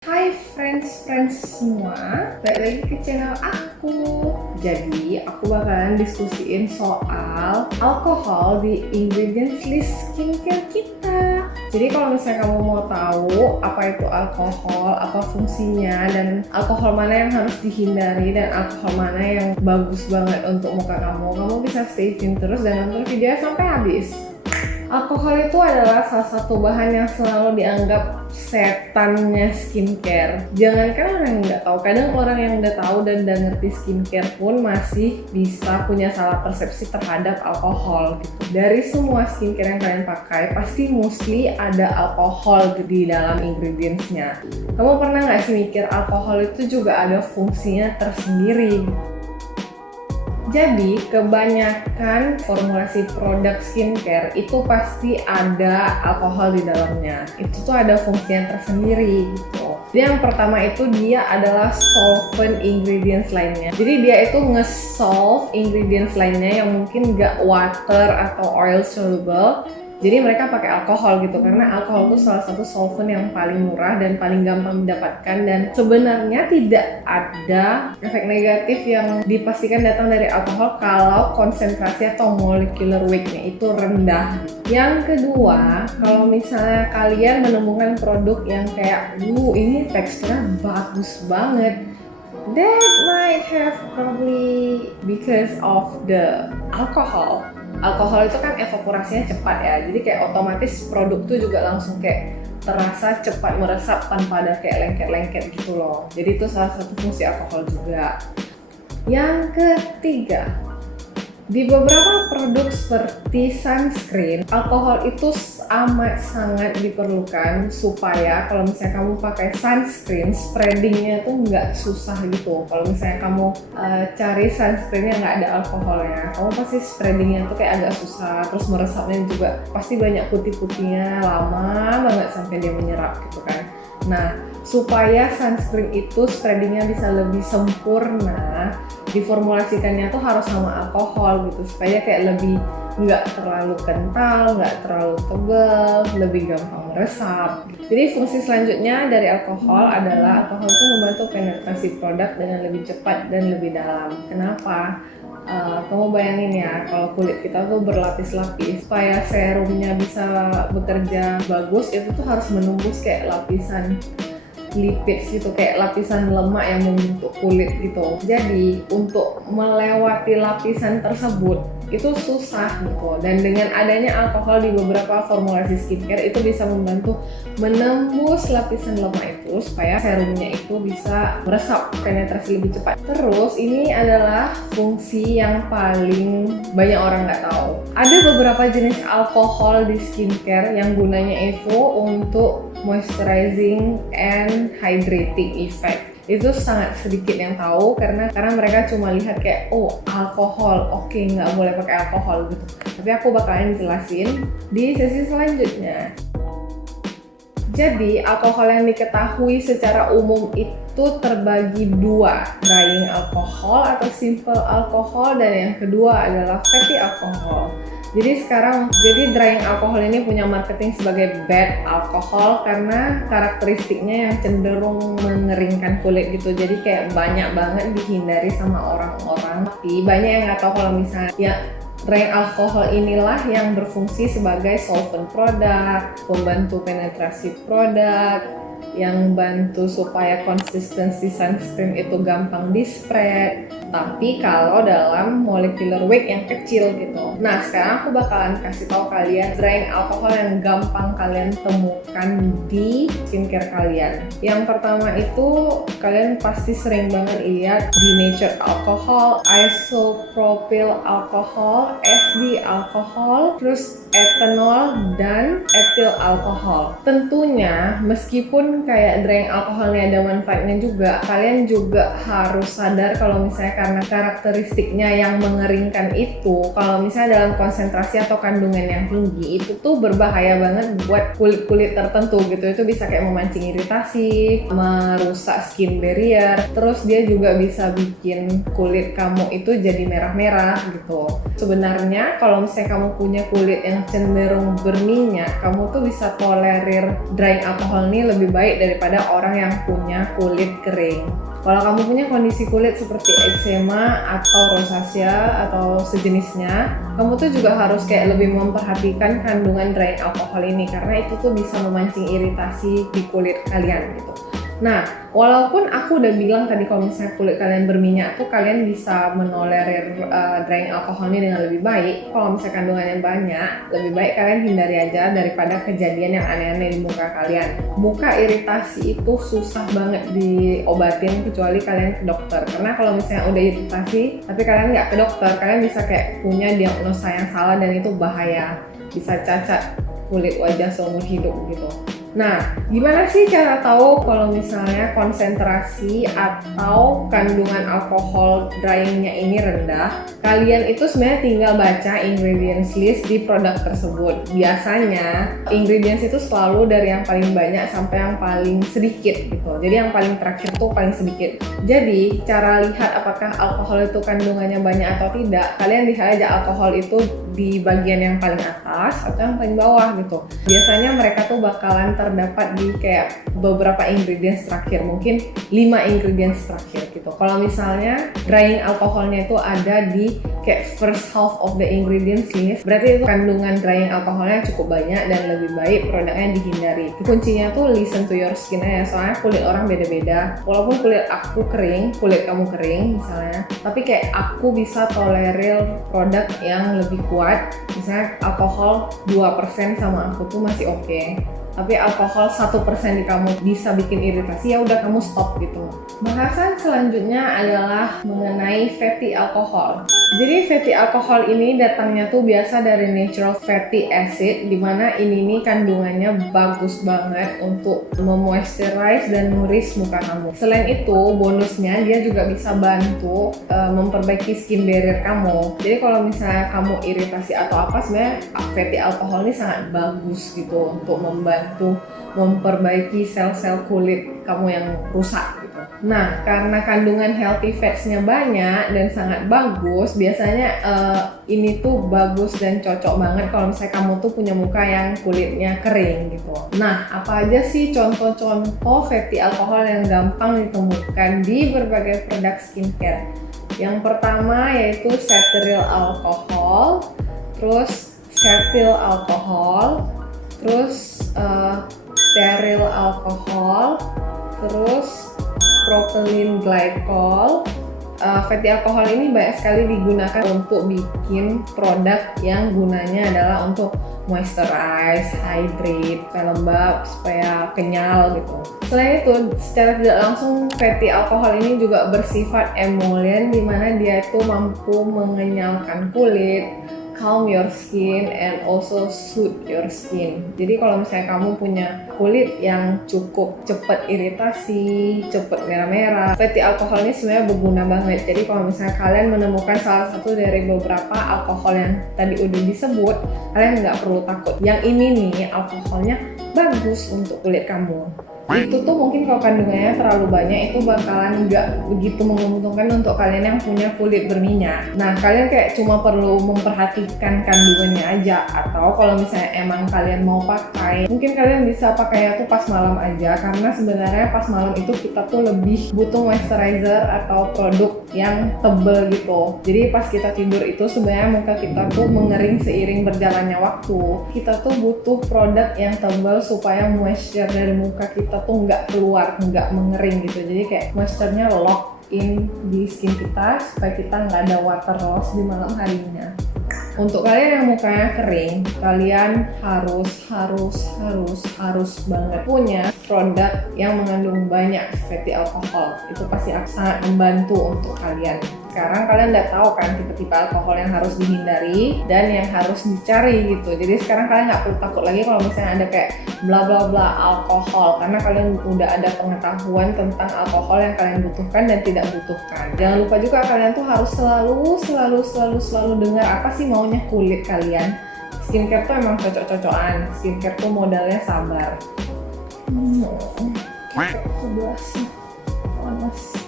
Hai friends semua, balik lagi ke channel aku. Jadi aku bakalan diskusiin soal alkohol di ingredients list skincare kita. Jadi kalau misalnya kamu mau tahu apa itu alkohol, apa fungsinya, dan alkohol mana yang harus dihindari dan alkohol mana yang bagus banget untuk muka kamu bisa stay tune terus dan nonton videonya sampai habis. Alkohol itu adalah salah satu bahan yang selalu dianggap setannya skincare. Jangankan orang yang nggak tahu, kadang orang yang udah tahu dan udah ngerti skincare pun masih bisa punya salah persepsi terhadap alkohol gitu. Dari semua skincare yang kalian pakai, pasti mostly ada alkohol di dalam ingredientsnya. Kamu pernah nggak sih mikir alkohol itu juga ada fungsinya tersendiri? Jadi kebanyakan formulasi produk skincare itu pasti ada alkohol di dalamnya. Itu tuh ada fungsi yang tersendiri gitu. Jadi yang pertama itu dia adalah solvent ingredients lainnya. Jadi dia itu nge-solve ingredients lainnya yang mungkin gak water atau oil soluble. Jadi mereka pakai alkohol gitu karena alkohol itu salah satu solvent yang paling murah dan paling gampang didapatkan, dan sebenarnya tidak ada efek negatif yang dipastikan datang dari alkohol kalau konsentrasi atau molecular weight-nya itu rendah. Yang kedua, kalau misalnya kalian menemukan produk yang kayak ini teksturnya bagus banget, that might have probably because of the alcohol. Alkohol itu kan evaporasinya cepat ya, jadi kayak otomatis produk tuh juga langsung kayak terasa cepat meresap tanpa ada kayak lengket-lengket gitu loh. Jadi itu salah satu fungsi alkohol juga. Yang ketiga, di beberapa produk seperti sunscreen, alkohol itu amat sangat diperlukan supaya kalau misalnya kamu pakai sunscreen, spreadingnya tuh nggak susah gitu. Kalau misalnya kamu cari sunscreen yang nggak ada alkoholnya, kamu pasti spreadingnya tuh kayak agak susah, terus meresapnya juga pasti banyak putih-putihnya, lama banget sampai dia menyerap gitu kan. Nah, supaya sunscreen itu spreadingnya bisa lebih sempurna, diformulasikannya tuh harus sama alkohol gitu, supaya kayak lebih nggak terlalu kental, nggak terlalu tebal, lebih gampang meresap. Jadi fungsi selanjutnya dari alkohol adalah alkohol itu membantu penetrasi produk dengan lebih cepat dan lebih dalam. Kenapa? Kamu bayangin ya, kalau kulit kita tuh berlapis-lapis, supaya serumnya bisa bekerja bagus, itu tuh harus menembus kayak lapisan lipids gitu, kayak lapisan lemak yang membentuk kulit gitu. Jadi untuk melewati lapisan tersebut itu susah gitu, dan dengan adanya alkohol di beberapa formulasi skincare itu bisa membantu menembus lapisan lemak itu supaya serumnya itu bisa meresap, penetrasi lebih cepat. Terus ini adalah fungsi yang paling banyak orang nggak tahu. Ada beberapa jenis alkohol di skincare yang gunanya itu untuk moisturizing and hydrating effect. Itu sangat sedikit yang tahu karena mereka cuma lihat kayak alkohol, oke, nggak boleh pakai alkohol gitu. Tapi aku bakalan jelasin di sesi selanjutnya. Jadi alkohol yang diketahui secara umum itu terbagi dua, drying alcohol atau simple alcohol, dan yang kedua adalah fatty alcohol. Jadi drying alcohol ini punya marketing sebagai bad alcohol karena karakteristiknya yang cenderung mengeringkan kulit gitu. Jadi kayak banyak banget dihindari sama orang-orang. Tapi banyak yang nggak tahu kalau misalnya drying alcohol inilah yang berfungsi sebagai solvent produk, pembantu penetrasi produk, yang bantu supaya konsistensi sunscreen itu gampang di spread, tapi kalau dalam molecular weight yang kecil gitu. Nah, sekarang aku bakalan kasih tahu kalian drying alcohol yang gampang kalian temukan di skincare kalian. Yang pertama itu kalian pasti sering banget lihat di natured alcohol, isopropyl alcohol, SD alcohol, terus ethanol dan ethyl alcohol. Tentunya meskipun kayak drying alcohol ini ada manfaatnya juga, kalian juga harus sadar kalau misalnya karena karakteristiknya yang mengeringkan itu, kalau misalnya dalam konsentrasi atau kandungan yang tinggi itu tuh berbahaya banget buat kulit-kulit tertentu gitu. Itu bisa kayak memancing iritasi, merusak skin barrier, terus dia juga bisa bikin kulit kamu itu jadi merah-merah gitu. Sebenarnya kalau misalnya kamu punya kulit yang cenderung berminyak, kamu tuh bisa tolerir drying alcohol ini lebih baik baik daripada orang yang punya kulit kering. Kalau kamu punya kondisi kulit seperti eczema atau rosacea atau sejenisnya, kamu tuh juga harus kayak lebih memperhatikan kandungan drying alkohol ini, karena itu tuh bisa memancing iritasi di kulit kalian gitu. Nah, walaupun aku udah bilang tadi kalau misalnya kulit kalian berminyak tuh kalian bisa menolerir drying alkohol ini dengan lebih baik. Kalau misalnya kandungannya banyak, lebih baik kalian hindari aja daripada kejadian yang aneh-aneh di muka kalian. Muka iritasi itu susah banget diobatin kecuali kalian ke dokter. Karena kalau misalnya udah iritasi tapi kalian nggak ke dokter, kalian bisa kayak punya diagnosa yang salah dan itu bahaya. Bisa cacat kulit wajah seumur hidup gitu. Nah, gimana sih cara tahu kalau misalnya konsentrasi atau kandungan alkohol dryingnya ini rendah? Kalian itu sebenarnya tinggal baca ingredients list di produk tersebut. Biasanya ingredients itu selalu dari yang paling banyak sampai yang paling sedikit gitu. Jadi yang paling terakhir tuh paling sedikit. Jadi cara lihat apakah alkohol itu kandungannya banyak atau tidak, kalian lihat aja alkohol itu di bagian yang paling atas atau yang paling bawah gitu. Biasanya mereka tuh bakalan terdapat di kayak beberapa ingredients terakhir, mungkin 5 ingredients terakhir gitu. Kalau misalnya drying alkoholnya itu ada di kayak first half of the ingredients list, berarti itu kandungan drying alkoholnya cukup banyak dan lebih baik produknya dihindari. Kuncinya tuh listen to your skin aja, soalnya kulit orang beda-beda. Walaupun kulit aku kering, kulit kamu kering misalnya, tapi kayak aku bisa tolerir produk yang lebih kuat. Misalnya alkohol 2% sama aku tuh masih oke. Tapi alkohol 1% di kamu bisa bikin iritasi, ya udah kamu stop gitu. Bahasan selanjutnya adalah mengenai fatty alcohol. Jadi fatty alcohol ini datangnya tuh biasa dari natural fatty acid, dimana ini nih kandungannya bagus banget untuk memoisturize dan nuris muka kamu. Selain itu, bonusnya dia juga bisa bantu memperbaiki skin barrier kamu. Jadi kalau misalnya kamu iritasi atau apa, sebenarnya fatty alcohol ini sangat bagus gitu untuk membantu memperbaiki sel-sel kulit kamu yang rusak gitu. Nah, karena kandungan healthy fats-nya banyak dan sangat bagus, biasanya ini tuh bagus dan cocok banget kalau misalnya kamu tuh punya muka yang kulitnya kering gitu. Nah, apa aja sih contoh-contoh fatty alcohol yang gampang ditemukan di berbagai produk skincare? Yang pertama yaitu cetyl alcohol, terus cetyl alcohol, terus stearyl alcohol, terus propylene glycol. Fatty alcohol ini banyak sekali digunakan untuk bikin produk yang gunanya adalah untuk moisturize, hydrate, supaya lembab, supaya kenyal gitu. Selain itu, secara tidak langsung fatty alcohol ini juga bersifat emollient, di mana dia itu mampu mengenyalkan kulit, calm your skin and also soothe your skin. Jadi kalau misalnya kamu punya kulit yang cukup cepat iritasi, cepat merah-merah, fatty alcohol ini sebenarnya berguna banget. Jadi kalau misalnya kalian menemukan salah satu dari beberapa alkohol yang tadi udah disebut, kalian nggak perlu takut. Yang ini nih alkoholnya bagus untuk kulit kamu. Itu tuh mungkin kalau kandungannya terlalu banyak itu bakalan nggak begitu menguntungkan untuk kalian yang punya kulit berminyak. Nah, kalian kayak cuma perlu memperhatikan kandungannya aja, atau kalau misalnya emang kalian mau pakai, mungkin kalian bisa pakainya tuh pas malam aja, karena sebenarnya pas malam itu kita tuh lebih butuh moisturizer atau produk yang tebel gitu. Jadi pas kita tidur itu sebenarnya muka kita tuh mengering seiring berjalannya waktu. Kita tuh butuh produk yang tebal supaya moisture dari muka kita tuh nggak keluar, nggak mengering gitu. Jadi kayak moisture-nya lock in di skin kita supaya kita nggak ada water loss di malam harinya. Untuk kalian yang mukanya kering, kalian harus banget punya produk yang mengandung banyak fatty alcohol. Itu pasti sangat membantu untuk kalian. Sekarang kalian udah tahu kan tipe-tipe alkohol yang harus dihindari dan yang harus dicari gitu. Jadi sekarang kalian nggak perlu takut lagi kalau misalnya ada kayak bla bla bla alkohol, karena kalian udah ada pengetahuan tentang alkohol yang kalian butuhkan dan tidak butuhkan. Jangan lupa juga kalian tuh harus selalu dengar apa sih maunya kulit kalian. Skincare tuh emang cocok-cocokan. Skincare tuh modalnya sabar. Panas.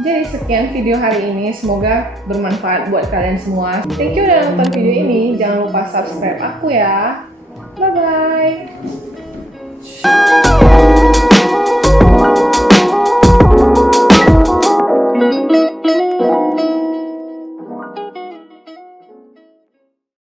Jadi sekian video hari ini, semoga bermanfaat buat kalian semua. Thank you udah nonton video ini, jangan lupa subscribe aku ya. Bye bye. much.